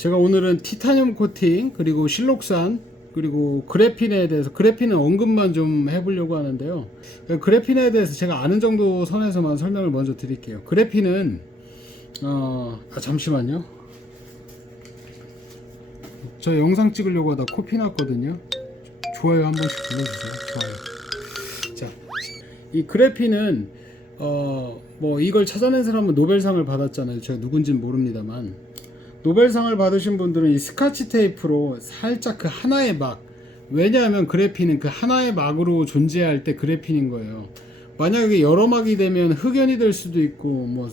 제가 오늘은 티타늄 코팅 그리고 실록산 그리고 그래핀에 대해서 그래핀은 언급만 좀 해보려고 하는데요. 그래핀에 대해서 제가 아는 정도 선에서만 설명을 먼저 드릴게요. 그래핀은 잠시만요. 저 영상 찍으려고 하다 코피 났거든요. 좋아요 한 번씩 눌러주세요. 좋아요. 자, 이 그래핀은 뭐 이걸 찾아낸 사람은 노벨상을 받았잖아요. 제가 누군지는 모릅니다만 노벨상을 받으신 분들은 이 스카치 테이프로 살짝 그 하나의 막, 왜냐하면 그래핀은 그 하나의 막으로 존재할 때 그래핀인 거예요. 만약에 여러 막이 되면 흑연이 될 수도 있고 뭐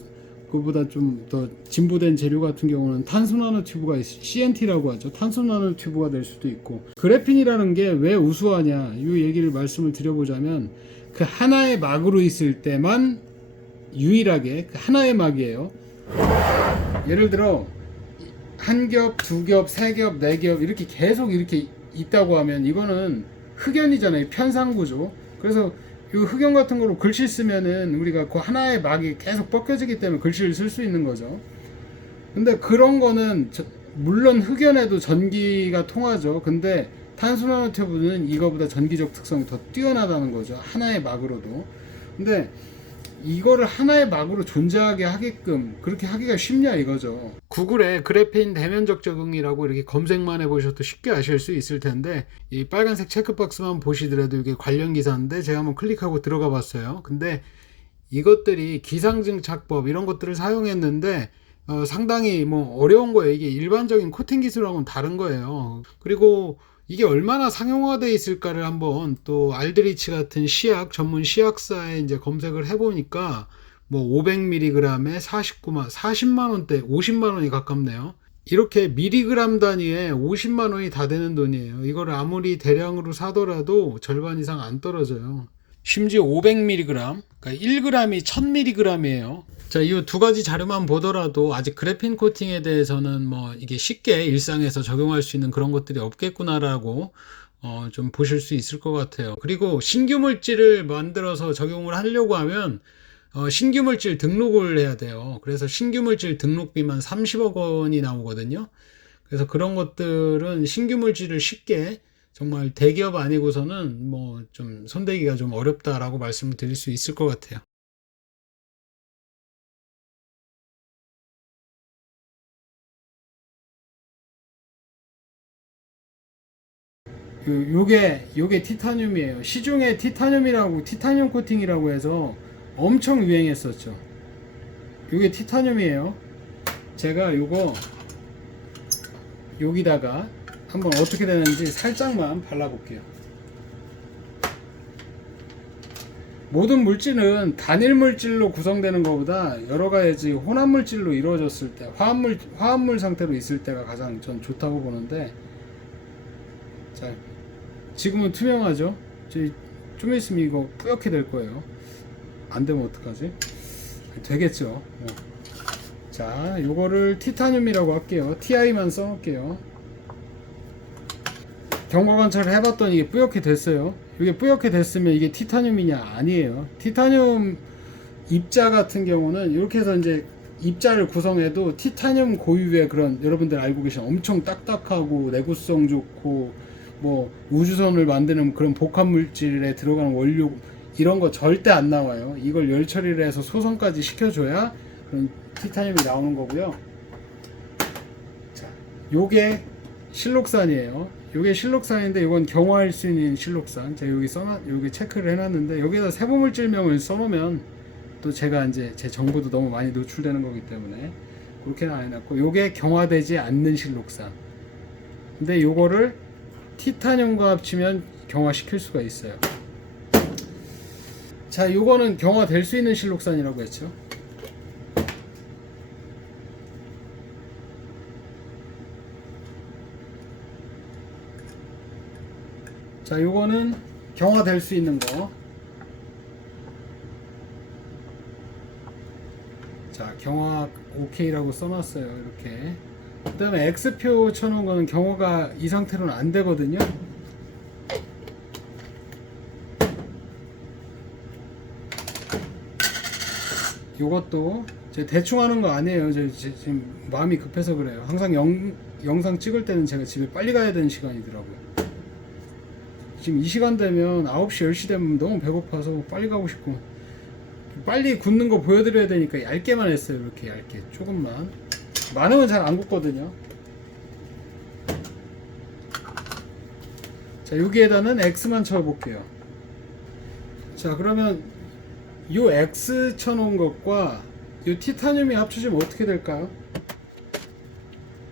그보다 좀 더 진보된 재료 같은 경우는 탄소 나노 튜브가 CNT라고 하죠. 탄소 나노 튜브가 될 수도 있고, 그래핀이라는 게 왜 우수하냐 이 얘기를 말씀을 드려보자면 그 하나의 막으로 있을 때만 유일하게 그 하나의 막이에요. 예를 들어 한 겹, 두 겹, 세 겹, 네 겹 이렇게 계속 이렇게 있다고 하면 이거는 흑연이잖아요. 편상구조. 그래서 이 흑연 같은 거로 글씨 쓰면은 우리가 그 하나의 막이 계속 벗겨지기 때문에 글씨를 쓸 수 있는 거죠. 근데 그런 거는 물론 흑연에도 전기가 통하죠. 근데 탄소 나노튜브는 이거보다 전기적 특성이 더 뛰어나다는 거죠. 하나의 막으로도. 근데 이거를 하나의 막으로 존재하게 하게끔 그렇게 하기가 쉽냐 이거죠. 구글에 그래핀 대면적 적응이라고 이렇게 검색만 해보셔도 쉽게 아실 수 있을 텐데, 이 빨간색 체크박스만 보시더라도 이게 관련 기사인데 제가 한번 클릭하고 들어가 봤어요. 근데 이것들이 기상증착법 이런 것들을 사용했는데 상당히 뭐 어려운 거예요. 이게 일반적인 코팅 기술하고는 다른 거예요. 그리고 이게 얼마나 상용화되어 있을까를 한번 또 알드리치 같은 시약 전문 시약사에 이제 검색을 해보니까 뭐 500mg에 40만 원대 50만 원이 가깝네요. 이렇게 미리그램 단위에 50만 원이 다 되는 돈이에요. 이걸 아무리 대량으로 사더라도 절반 이상 안 떨어져요. 심지어 500mg, 그러니까 1g이 1000mg이에요. 자, 이 두 가지 자료만 보더라도 아직 그래핀 코팅에 대해서는 뭐 이게 쉽게 일상에서 적용할 수 있는 그런 것들이 없겠구나라고 좀 보실 수 있을 것 같아요. 그리고 신규 물질을 만들어서 적용을 하려고 하면 신규 물질 등록을 해야 돼요. 그래서 신규 물질 등록비만 30억 원이 나오거든요. 그래서 그런 것들은 신규 물질을 쉽게 정말 대기업 아니고서는 뭐 좀 손대기가 좀 어렵다라고 말씀을 드릴 수 있을 것 같아요. 요게 티타늄이에요. 시중에 티타늄이라고 티타늄 코팅이라고 해서 엄청 유행했었죠. 요게 티타늄이에요. 제가 요거 여기다가 한번 어떻게 되는지 살짝만 발라볼게요. 모든 물질은 단일 물질로 구성되는 것보다 여러 가지 혼합 물질로 이루어졌을 때, 화합물 상태로 있을 때가 가장 전 좋다고 보는데, 자, 지금은 투명하죠? 좀 있으면 이거 뿌옇게 될 거예요. 안 되면 어떡하지? 되겠죠. 자, 요거를 티타늄이라고 할게요. TI만 써놓을게요. 경과 관찰을 해봤더니 이게 뿌옇게 됐어요. 이게 뿌옇게 됐으면 이게 티타늄이냐? 아니에요. 티타늄 입자 같은 경우는 이렇게 해서 이제 입자를 구성해도 티타늄 고유의 그런, 여러분들 알고 계신 엄청 딱딱하고 내구성 좋고 뭐 우주선을 만드는 그런 복합 물질에 들어가는 원료 이런 거 절대 안 나와요. 이걸 열 처리를 해서 소성까지 시켜줘야 그런 티타늄이 나오는 거고요. 자, 요게 실록산이에요. 요게 실록산인데 이건 경화할 수 있는 실록산. 제가 여기 체크를 해놨는데 여기다 세부물질명을 써놓으면 또 제가 이제 제 정보도 너무 많이 노출되는 거기 때문에 그렇게는 안 해놨고, 요게 경화되지 않는 실록산. 근데 요거를 티타늄과 합치면 경화시킬 수가 있어요. 자, 요거는 경화될 수 있는 실록산이라고 했죠. 자, 요거는 경화될 수 있는 거. 자, 경화 OK라고 써놨어요. 이렇게. 그 다음에 X표 쳐놓은 거는 경화가 이 상태로는 안 되거든요. 요것도 제가 대충 하는 거 아니에요. 지금 마음이 급해서 그래요. 항상 영상 찍을 때는 제가 집에 빨리 가야 되는 시간이더라고요. 지금 이 시간 되면 9시 10시 되면 너무 배고파서 빨리 가고 싶고, 빨리 굽는 거 보여드려야 되니까 얇게만 했어요. 이렇게 얇게 조금만. 많으면 잘 안 굽거든요. 자, 여기에다는 X만 쳐볼게요. 자, 그러면 요 X 쳐놓은 것과 요 티타늄이 합쳐지면 어떻게 될까요?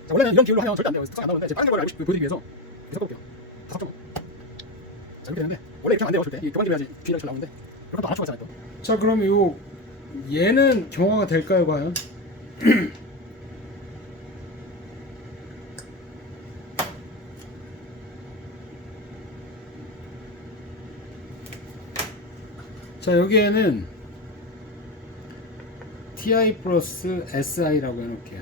자, 원래는 이런 기울로 하면 절대 안 돼요. 특성이 안 나오는데 제 빠른 걸 알고 싶고 보여드리기 위해서 섞어볼게요. 다 섞어. 자, 이렇게 되는데 원래 이렇게 하면 안 돼요. 절대. 이 교반 기울여야지 G가 잘 나오는데 그럼 또 안 맞춰봤잖아요 또. 자, 그럼 요 얘는 경화가 될까요 과연? 자, 여기에는 TI 플러스 SI라고 해놓을게요.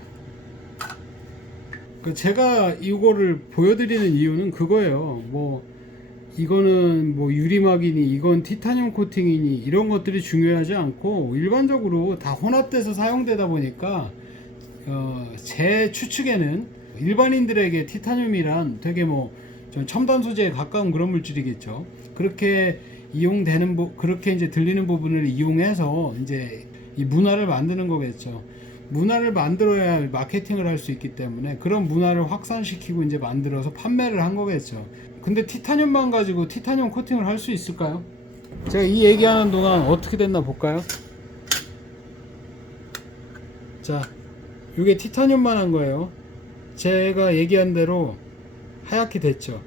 제가 이거를 보여드리는 이유는 그거예요. 뭐 이거는 뭐 유리막이니 이건 티타늄 코팅이니 이런 것들이 중요하지 않고 일반적으로 다 혼합돼서 사용되다 보니까 제 추측에는 일반인들에게 티타늄이란 되게 뭐 첨단 소재에 가까운 그런 물질이겠죠. 그렇게 이용되는 그렇게 이제 들리는 부분을 이용해서 이제 이 문화를 만드는 거겠죠. 문화를 만들어야 마케팅을 할 수 있기 때문에 그런 문화를 확산시키고 이제 만들어서 판매를 한 거겠죠. 근데 티타늄만 가지고 티타늄 코팅을 할 수 있을까요? 제가 이 얘기하는 동안 어떻게 됐나 볼까요? 자, 이게 티타늄만 한 거예요. 제가 얘기한 대로 하얗게 됐죠.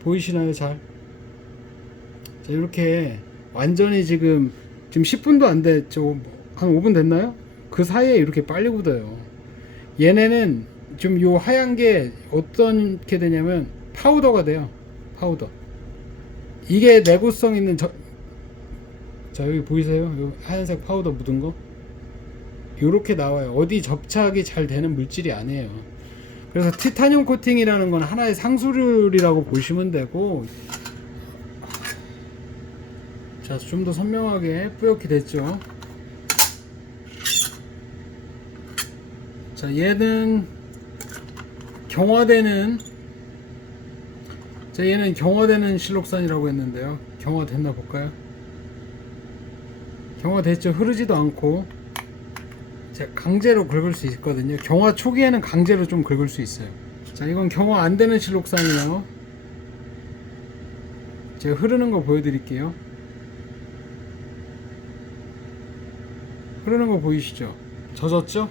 보이시나요? 잘? 자, 이렇게 완전히 지금 10분도 안 됐죠. 한 5분 됐나요? 그 사이에 이렇게 빨리 굳어요. 얘네는 좀 요 하얀 게 어떻게 되냐면 파우더가 돼요. 파우더. 이게 내구성 있는 자, 여기 보이세요? 요 하얀색 파우더 묻은 거? 요렇게 나와요. 어디 접착이 잘 되는 물질이 아니에요. 그래서 티타늄 코팅이라는 건 하나의 상수률이라고 보시면 되고, 자, 좀 더 선명하게 뿌옇게 됐죠. 자, 얘는 경화되는 실록산이라고 했는데요. 경화됐나 볼까요? 경화됐죠. 흐르지도 않고. 제가 강제로 긁을 수 있거든요. 경화 초기에는 강제로 좀 긁을 수 있어요. 자, 이건 경화 안 되는 실록산이에요. 제가 흐르는 거 보여드릴게요. 흐르는 거 보이시죠? 젖었죠?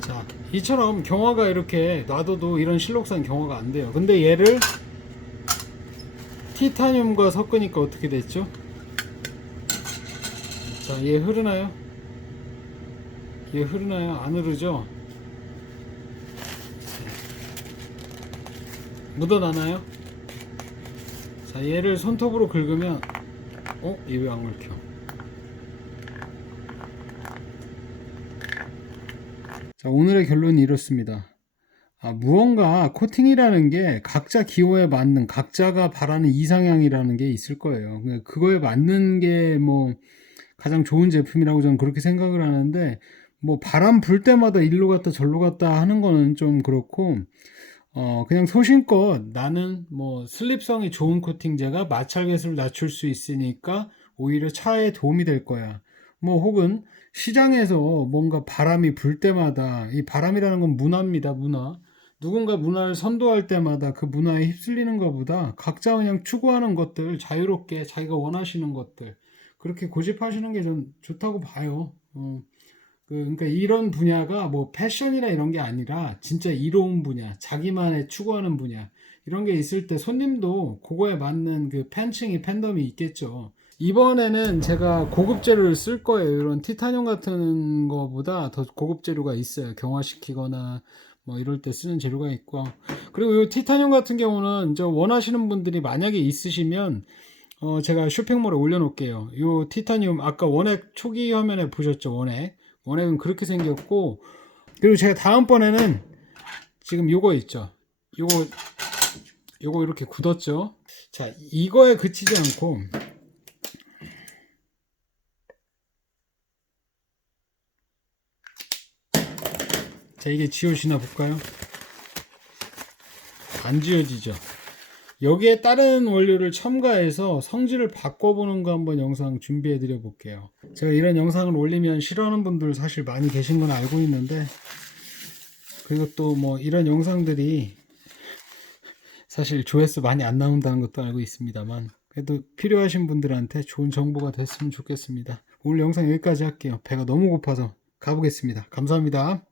자, 이처럼 경화가 이렇게 놔둬도 이런 실록산 경화가 안 돼요. 근데 얘를 티타늄과 섞으니까 어떻게 됐죠? 자, 얘 흐르나요? 얘 흐르나요? 안 흐르죠? 묻어나나요? 자, 얘를 손톱으로 긁으면 얘 왜 안 긁혀? 자, 오늘의 결론이 이렇습니다. 무언가 코팅이라는 게 각자 기호에 맞는, 각자가 바라는 이상향이라는 게 있을 거예요. 그거에 맞는 게 뭐 가장 좋은 제품이라고 저는 그렇게 생각을 하는데, 뭐 바람 불 때마다 일로 갔다 절로 갔다 하는 거는 좀 그렇고, 그냥 소신껏 나는 뭐 슬립성이 좋은 코팅제가 마찰계수를 낮출 수 있으니까 오히려 차에 도움이 될 거야. 뭐 혹은 시장에서 뭔가 바람이 불 때마다, 이 바람이라는 건 문화입니다. 문화. 누군가 문화를 선도할 때마다 그 문화에 휩쓸리는 것보다 각자 그냥 추구하는 것들, 자유롭게 자기가 원하시는 것들, 그렇게 고집하시는 게 좀 좋다고 봐요. 그러니까 이런 분야가 뭐 패션이나 이런 게 아니라 진짜 이로운 분야, 자기만의 추구하는 분야, 이런 게 있을 때 손님도 그거에 맞는 그 팬층이, 팬덤이 있겠죠. 이번에는 제가 고급 재료를 쓸 거예요. 이런 티타늄 같은 거보다 더 고급 재료가 있어요. 경화시키거나 뭐 이럴 때 쓰는 재료가 있고. 그리고 이 티타늄 같은 경우는 원하시는 분들이 만약에 있으시면 제가 쇼핑몰에 올려놓을게요. 이 티타늄 아까 원액 초기 화면에 보셨죠? 원액은 그렇게 생겼고, 그리고 제가 다음번에는 지금 요거 있죠. 요거 이렇게 굳었죠. 자, 이거에 그치지 않고 자, 이게 지워지나 볼까요? 안 지워지죠. 여기에 다른 원료를 첨가해서 성질을 바꿔보는 거 한번 영상 준비해 드려 볼게요. 제가 이런 영상을 올리면 싫어하는 분들 사실 많이 계신 건 알고 있는데, 그리고 또 뭐 이런 영상들이 사실 조회수 많이 안 나온다는 것도 알고 있습니다만, 그래도 필요하신 분들한테 좋은 정보가 됐으면 좋겠습니다. 오늘 영상 여기까지 할게요. 배가 너무 고파서 가보겠습니다. 감사합니다.